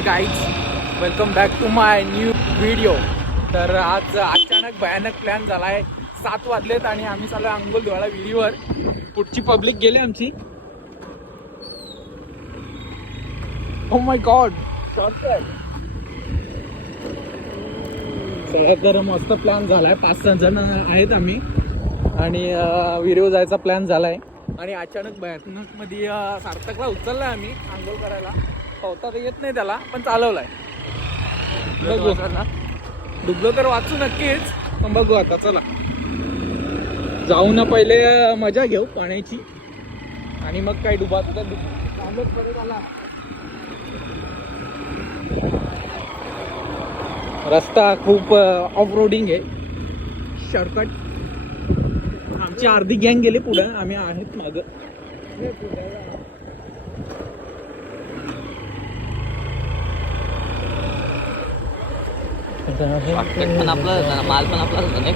Hi guys welcome back to my new video तर आज अचानक भयानक प्लॅन झाला आहे सात वाजलेत आणि आम्ही चालू अंघोल धुवाळा विहिरीवर पुढची पब्लिक गेली आमची. ओ माय गॉड चला तर. मस्त प्लॅन झालाय. पाच सहा जण आहेत आम्ही. आणि व्हिडिओ जायचा प्लॅन झालाय. आणि अचानक भयानकमध्ये सार्थकला उचललाय आम्ही आंघोळ करायला. पावता येत नाही त्याला पण चालवलाय. बघू. डुबलो तर वाचू नक्कीच पण बघू आता चला. जाऊ ना पहिले मजा घेऊ पाण्याची. आणि मग काय डुबा तर चांगलंच परत आला. रस्ता खूप ऑफ रोडिंग आहे. शॉर्टकट. आमची अर्धी गँग गेली पुढे आम्ही आहेत माग. शॉर्टकट पण आपला होता ना माल पण आपलाच होता नाही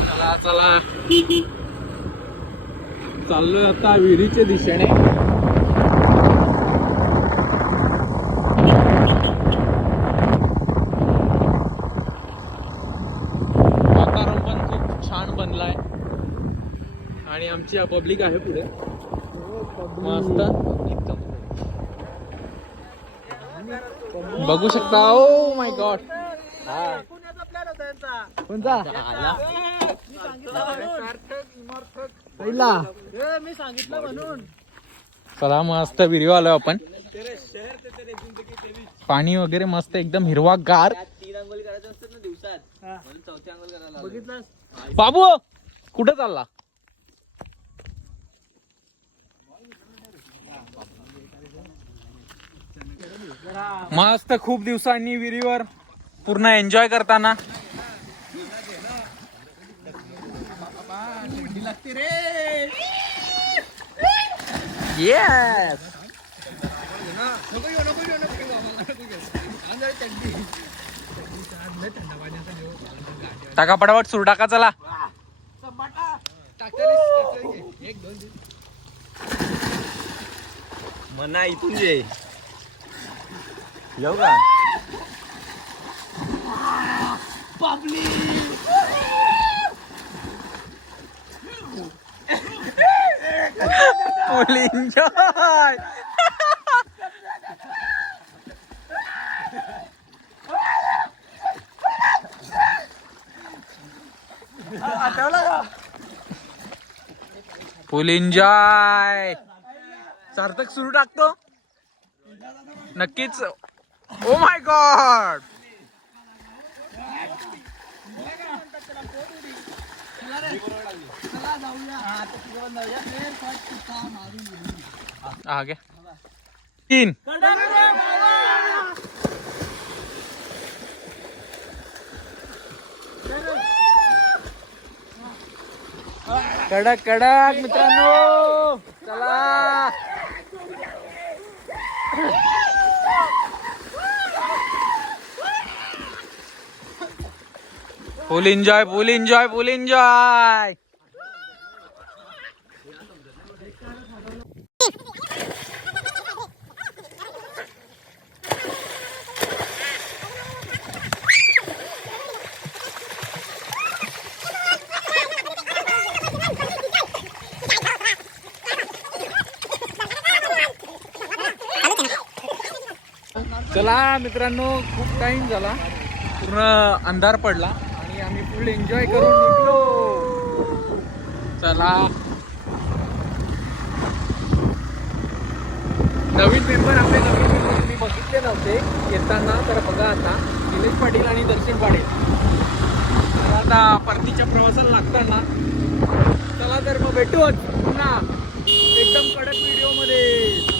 चला चला. चाललोय आता विहिरीच्या दिशेने. वातावरण पण खूप छान बनलाय. आणि आमची पब्लिक आहे पुढे. मस्त. बघू शकता. ओ माय गॉड कोणता? पहिला. मी सांगितलं म्हणून चला मस्त व्हिडिओ आलो आपण. पाणी वगैरे मस्त एकदम हिरवा गार तीन अंगोली करायचं असतात ना दिवसात. म्हणून चौथी अंगोल करायला बघितलं बाबू कुठं चालला? मस्त खूप दिवसांनी विहिरीवर पूर्ण एन्जॉय करताना. टाका पटापट सुरू टाका चला. मना इथून जे येऊ का फुल एन्जॉय फुल एन्जॉय सार्थक सुरू टाकतो नक्कीच ओ माय गॉड आगे तीन कडक कडक मित्रांनो. चला. Full enjoy full enjoy full enjoy. चला मित्रांनो खूप टाइम झाला. पूर्ण अंधार पडला. आणि आम्ही फुल एन्जॉय करून निघलो. चला. नवीन मेंबर आपले नवीन मेंबर मी बघितले नव्हते. येताना तर बघा आता. निलेश पाटील आणि दर्शन पाटील. तर आता परतीच्या प्रवासाला लागताना चला तर मग भेटूच पुन्हा. एकदम कडक व्हिडिओमध्ये